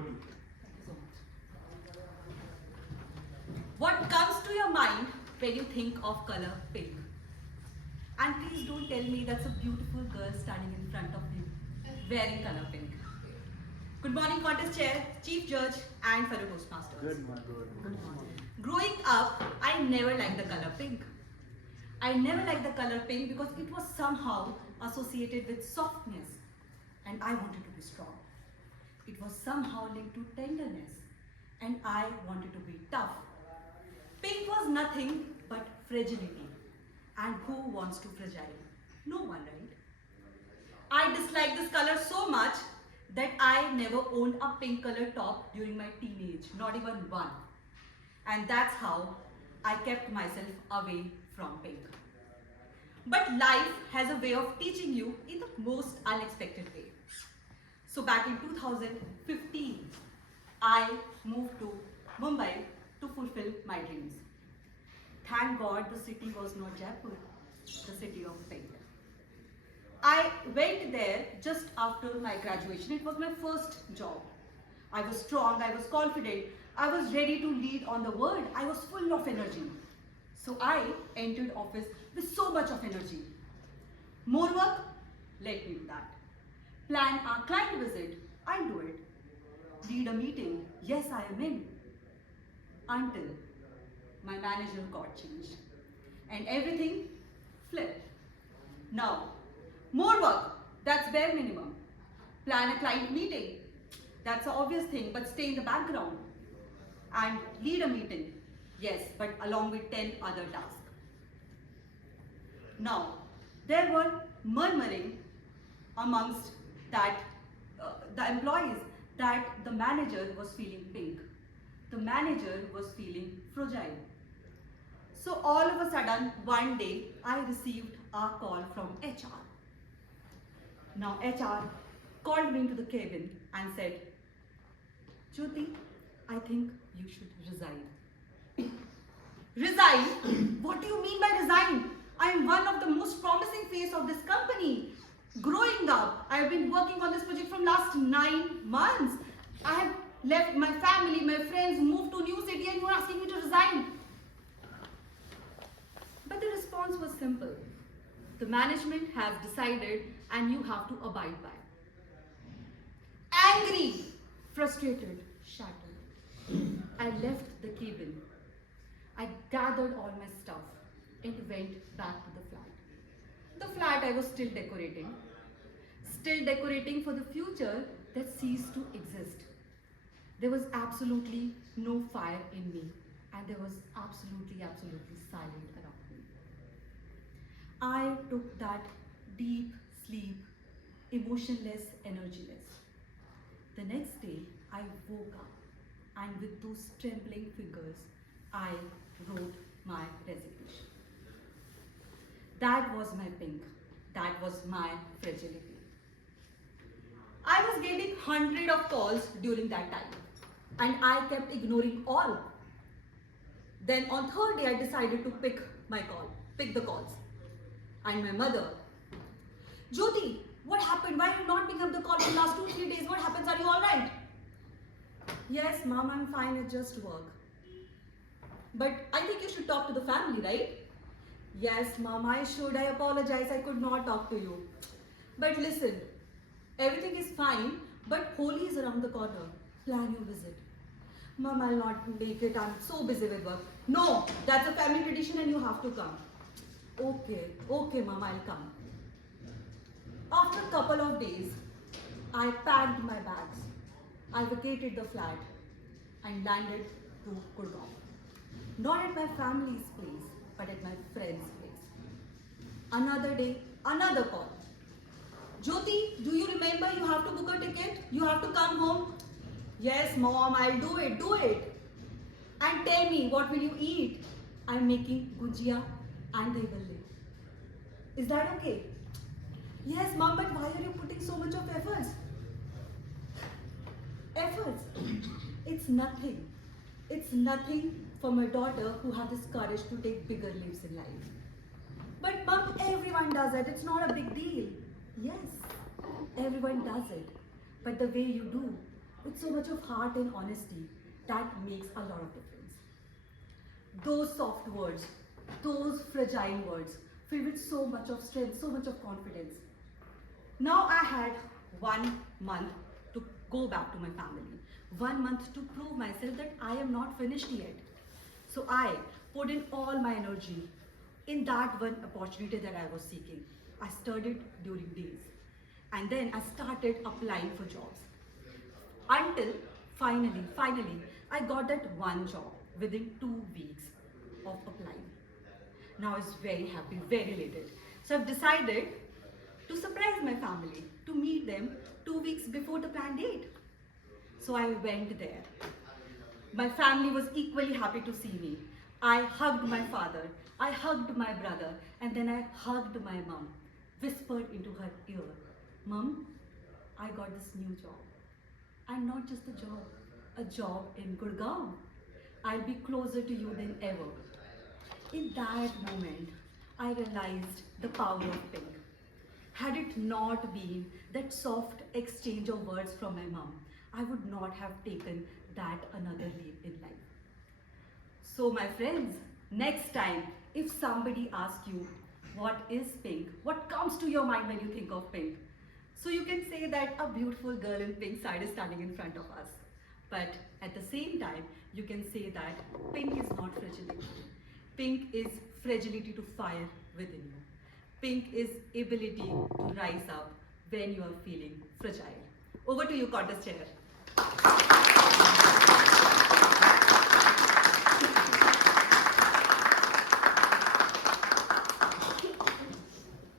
Over to you. What comes to your mind when you think of color pink? And please don't tell me that's a beautiful girl standing in front of you wearing color pink. Good morning, contest chair, chief judge, and fellow Toastmasters. Good morning. Good morning. Growing up, I never liked the color pink. I never liked the color pink because it was somehow associated with softness, and I wanted to be strong. It was somehow linked to tenderness, and I wanted to be tough. Pink was nothing but fragility. And who wants to fragile? No one, right? I disliked this color so much that I never owned a pink color top during my teenage, not even one. And that's how I kept myself away from pink. But life has a way of teaching you in the most unexpected way. So back in 2015, I moved to Mumbai to fulfill my dreams. Thank God the city was not Jaipur, the city of pink. I went there just after my graduation. It was my first job. I was strong, I was confident, I was ready to lead on the world. I was full of energy. So I entered office with so much of energy. More work? Let me do that. Plan a client visit? I'll do it. Lead a meeting? Yes, I am in. Until my manager got changed and everything flipped. Now, more work, that's bare minimum. Plan a client meeting, that's an obvious thing, but stay in the background. And lead a meeting, yes, but along with 10 other tasks. Now, there were murmuring amongst the employees that the manager was feeling pink. The manager was feeling fragile. So all of a sudden, one day, I received a call from HR. Now HR called me into the cabin and said, Jyoti, I think you should resign. Resign? What do you mean by resign? I am one of the most promising face of this company. Growing up, I have been working on this project from last 9 months. I have left my family, my friends, moved to a new city, and you are asking me to resign. But the response was simple. The management has decided and you have to abide by. Angry, frustrated, shattered. I left the cabin. I gathered all my stuff and went back to the flat. The flat I was still decorating for the future that ceased to exist. There was absolutely no fire in me, and there was absolutely silent around me. I took that deep sleep, emotionless, energyless. The next day, I woke up, and with those trembling fingers, I wrote my resignation. That was my pink. That was my fragility. I was getting hundreds of calls during that time, and I kept ignoring all. Then on third day, I decided to pick the calls. And my mother, Jyoti, what happened? Why are you not picking up the call for the last 2-3 days? What happens? Are you all right? Yes, Mom, I'm fine. It's just work. But I think you should talk to the family, right? Yes, Mom, I should. I apologize. I could not talk to you. But listen, everything is fine, but Holi is around the corner. Plan your visit. Mom, I'll not make it. I'm so busy with work. No, that's a family tradition and you have to come. Okay, Mom, I'll come. After a couple of days, I packed my bags. I vacated the flat and landed to Gurgaon. Not at my family's place, but at my friend's place. Another day, another call. Jyoti, do you remember you have to book a ticket? You have to come home? Yes, Mom, I'll do it. And tell me, what will you eat? I'm making gujia and dahi bhalle. Is that okay? Yes, Mom, but why are you putting so much of efforts? Efforts? It's nothing. It's nothing for my daughter who has this courage to take bigger leaps in life. But Mom, everyone does it. It's not a big deal. Yes, everyone does it. But the way you do, with so much of heart and honesty that makes a lot of difference. Those soft words, those fragile words, filled with so much of strength, so much of confidence. Now I had 1 month to go back to my family, 1 month to prove myself that I am not finished yet. So I put in all my energy in that one opportunity that I was seeking. I studied during days and then I started applying for jobs until finally, I got that one job within 2 weeks of applying. Now I was very happy, very elated. So I've decided to surprise my family, to meet them 2 weeks before the planned date. So I went there. My family was equally happy to see me. I hugged my father, I hugged my brother, and then I hugged my mom, whispered into her ear, "Mom, I got this new job. And not just a job in Gurgaon. I'll be closer to you than ever." In that moment, I realized the power of pink. Had it not been that soft exchange of words from my mom, I would not have taken that another leap in life. So, my friends, next time, if somebody asks you, what is pink? What comes to your mind when you think of pink? So, you can say that a beautiful girl in pink side is standing in front of us. But at the same time, you can say that pink is not fragility. Pink is fragility to fire within you. Pink is ability to rise up when you are feeling fragile. Over to you, contest chair.